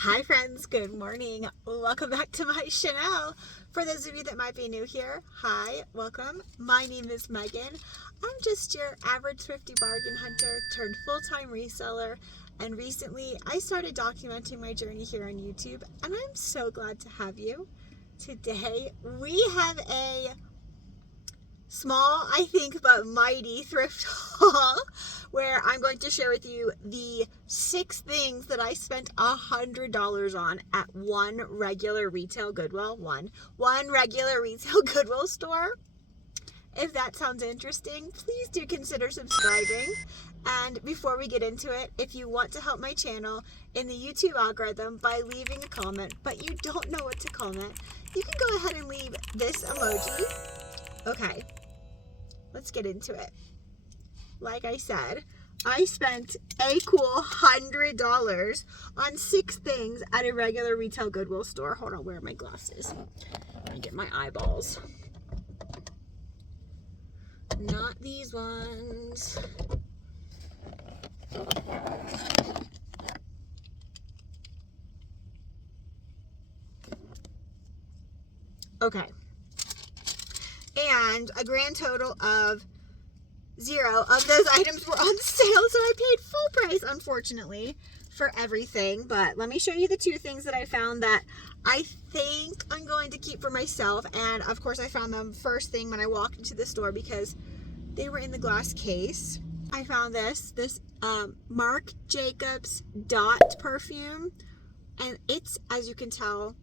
Hi friends, good morning. Welcome back to my channel. For those of you that might be new here, hi, welcome. My name is Megan. I'm just your average thrifty bargain hunter turned full-time reseller, and recently I started documenting my journey here on YouTube, and I'm so glad to have you. Today we have a small, I think, but mighty thrift haul where I'm going to share with you the 6 things that I spent $100 on at one regular retail Goodwill, one regular retail Goodwill store. If that sounds interesting, please do consider subscribing. And before we get into it, if you want to help my channel in the YouTube algorithm by leaving a comment, but you don't know what to comment, you can go ahead and leave this emoji. Okay, let's get into it. Like I said, I spent a cool $100 on 6 things at a regular retail Goodwill store. Hold on, where are my glasses? Let me get my eyeballs. Not these ones. Okay. And a grand total of 0 of those items were on sale, so I paid full price, unfortunately, for everything. But let me show you the 2 things that I found that I think I'm going to keep for myself. And of course I found them first thing when I walked into the store because they were in the glass case. I found this Marc Jacobs Dot perfume, and it's, as you can tell,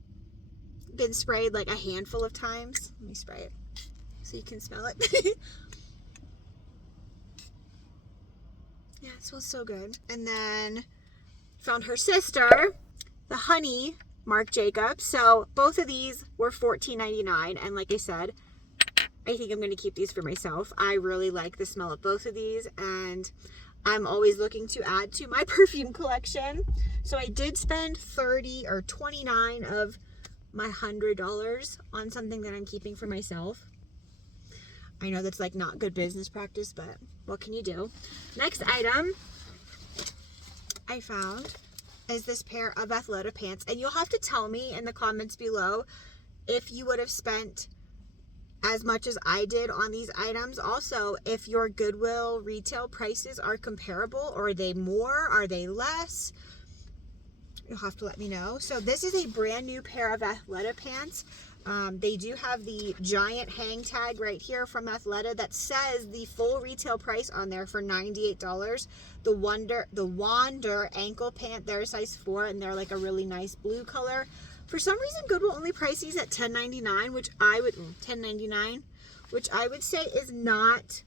been sprayed like a handful of times. Let me spray it so you can smell it. Yeah, it smells so good. And then found her sister, the Honey Marc Jacobs. So both of these were $14.99, and like I said, I think I'm going to keep these for myself. I really like the smell of both of these, and I'm always looking to add to my perfume collection. So I did spend 30 or 29 of my $100 on something that I'm keeping for myself. I know that's like not good business practice, but what can you do? Next item I found is this pair of Athleta pants, and you'll have to tell me in the comments below if you would have spent as much as I did on these items. Also, if your Goodwill retail prices are comparable, or are they more, are they less? You'll have to let me know. So this is a brand new pair of Athleta pants. They do have the giant hang tag right here from Athleta that says the full retail price on there for $98. The Wander ankle pant, they're a size 4, and they're like a really nice blue color. For some reason, Goodwill only price these at $10.99, which I would say is not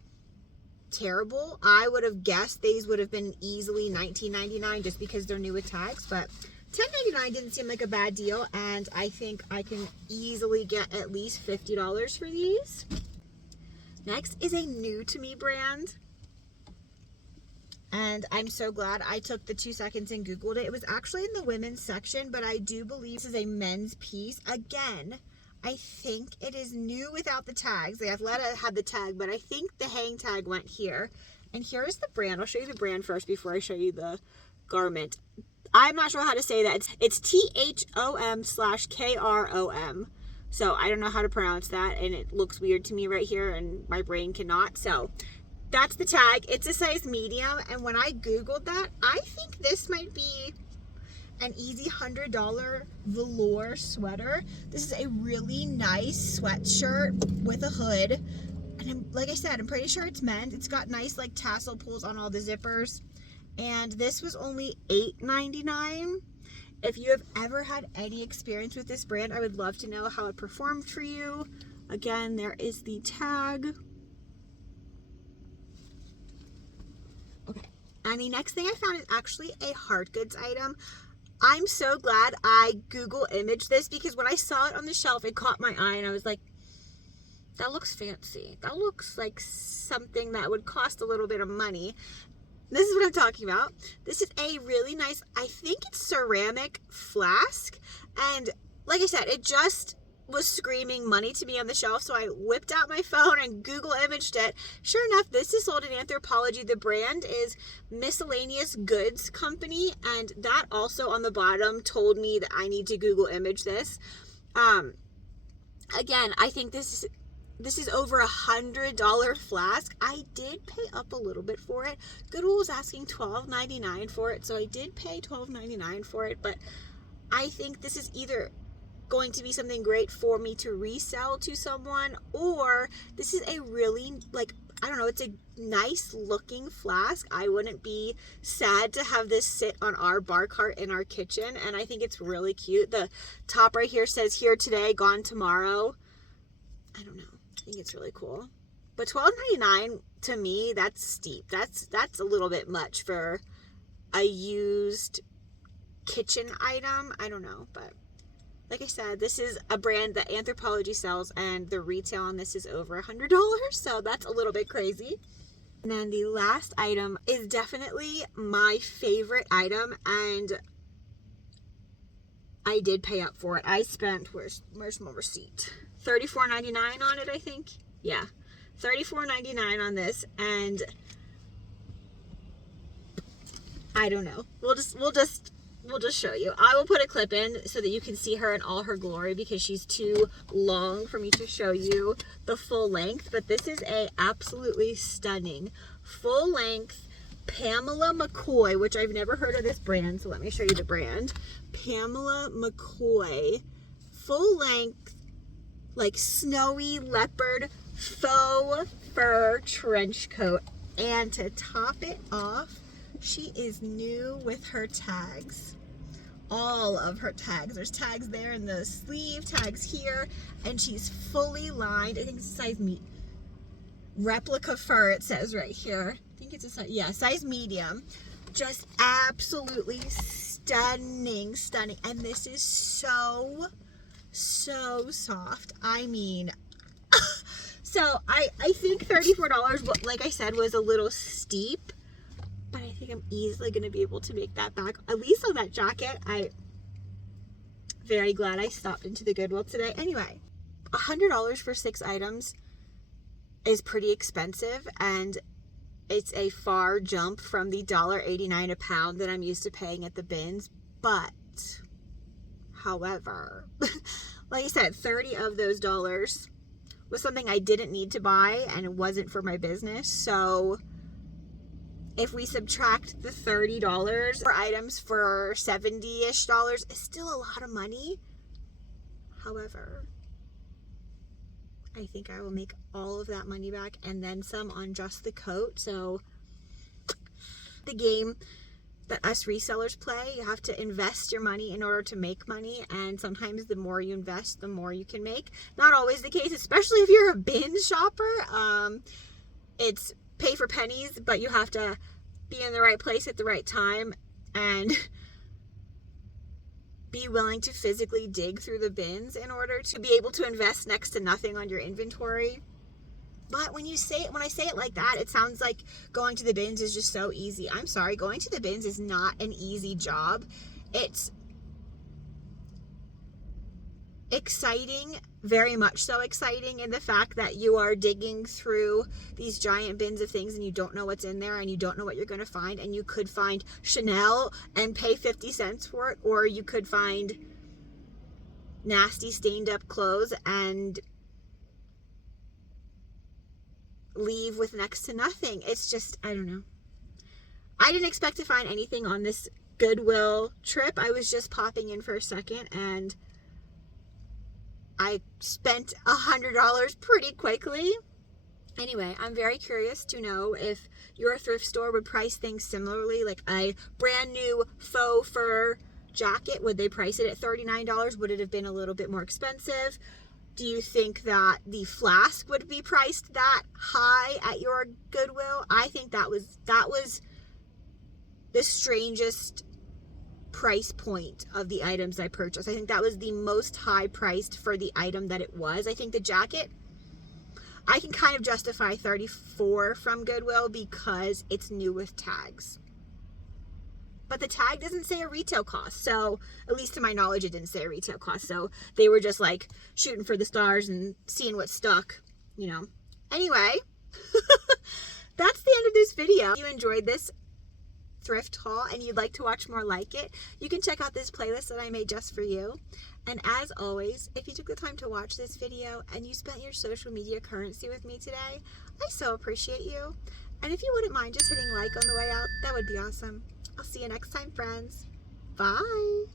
terrible. I would have guessed these would have been easily $19.99 just because they're new with tags, but $10.99 didn't seem like a bad deal, and I think I can easily get at least $50 for these. Next is a new to me brand, and I'm so glad I took the 2 seconds and Googled it. It was actually in the women's section, but I do believe this is a men's piece. Again, I think it is new without the tags. The Athleta had the tag, but I think the hang tag went here. And here is the brand. I'll show you the brand first before I show you the garment. I'm not sure how to say that. It's THOM/KROM. So I don't know how to pronounce that, and it looks weird to me right here, and my brain cannot. So that's the tag. It's a size medium, and when I Googled that, I think this might be an easy $100 velour sweater. This is a really nice sweatshirt with a hood, and like I said, I'm pretty sure it's men's. It's got nice like tassel pulls on all the zippers, and this was only $8.99. If you have ever had any experience with this brand, I would love to know how it performed for you. Again, there is the tag. Okay, and the next thing I found is actually a hard goods item. I'm so glad I Google imaged this, because when I saw it on the shelf, it caught my eye, and I was like, that looks fancy. That looks like something that would cost a little bit of money. This is what I'm talking about. This is a really nice, I think it's ceramic flask. And like I said, it just was screaming money to me on the shelf, so I whipped out my phone and Google imaged it. Sure enough, this is sold in Anthropologie. The brand is Miscellaneous Goods Company, and that also on the bottom told me that I need to Google image this. Again, I think this is over $100 flask. I did pay up a little bit for it. Goodwill was asking $12.99 for it, so I did pay $12.99 for it, but I think this is either going to be something great for me to resell to someone, or this is a really, like, I don't know, it's a nice looking flask. I wouldn't be sad to have this sit on our bar cart in our kitchen, and I think it's really cute. The top right here says here today, gone tomorrow. I don't know, I think it's really cool. But $12.99 to me, that's steep. That's a little bit much for a used kitchen item. I don't know, but like I said, this is a brand that Anthropologie sells, and the retail on this is over $100, so that's a little bit crazy. And then the last item is definitely my favorite item, and I did pay up for it. I spent, where's my receipt? $34.99 on it, I think. Yeah, $34.99 on this, and I don't know. We'll just show you. I will put a clip in so that you can see her in all her glory, because she's too long for me to show you the full length. But this is a absolutely stunning full length Pamela McCoy, which I've never heard of this brand, so let me show you the brand. Pamela McCoy full length, like snowy leopard faux fur trench coat. And to top it off, she is new with her tags. All of her tags. There's tags there in the sleeve, tags here, and she's fully lined. I think it's size replica fur, it says right here. I think it's a size, yeah, size medium. Just absolutely stunning. And this is so soft. I mean, so I think $34, like I said, was a little steep. But I think I'm easily going to be able to make that back, at least on that jacket. I'm very glad I stopped into the Goodwill today. Anyway, $100 for 6 items is pretty expensive, and it's a far jump from the $1.89 a pound that I'm used to paying at the bins. But, however, like I said, 30 of those dollars was something I didn't need to buy, and it wasn't for my business. So if we subtract the $30 for items for $70-ish, it's still a lot of money. However, I think I will make all of that money back and then some on just the coat. So the game that us resellers play, you have to invest your money in order to make money, and sometimes the more you invest, the more you can make. Not always the case, especially if you're a bin shopper. It's pay for pennies, but you have to be in the right place at the right time and be willing to physically dig through the bins in order to be able to invest next to nothing on your inventory. But when I say it like that, it sounds like going to the bins is just so easy. I'm sorry, going to the bins is not an easy job. It's exciting, very much so exciting, in the fact that you are digging through these giant bins of things and you don't know what's in there and you don't know what you're going to find, and you could find Chanel and pay 50 cents for it, or you could find nasty stained up clothes and leave with next to nothing. It's just, I don't know. I didn't expect to find anything on this Goodwill trip. I was just popping in for a second, and I spent $100 pretty quickly. Anyway, I'm very curious to know if your thrift store would price things similarly, like a brand new faux fur jacket. Would they price it at $39? Would it have been a little bit more expensive? Do you think that the flask would be priced that high at your Goodwill? I think that was the strangest price point of the items I purchased. I think that was the most high priced for the item that it was. I think the jacket, I can kind of justify $34 from Goodwill because it's new with tags. but the tag doesn't say a retail cost. So at least to my knowledge, it didn't say a retail cost. So they were just like shooting for the stars and seeing what stuck, you know. Anyway, that's the end of this video. If you enjoyed this thrift haul and you'd like to watch more like it, you can check out this playlist that I made just for you. And as always, if you took the time to watch this video and you spent your social media currency with me today, I so appreciate you. And if you wouldn't mind just hitting like on the way out, that would be awesome. I'll see you next time, friends. Bye.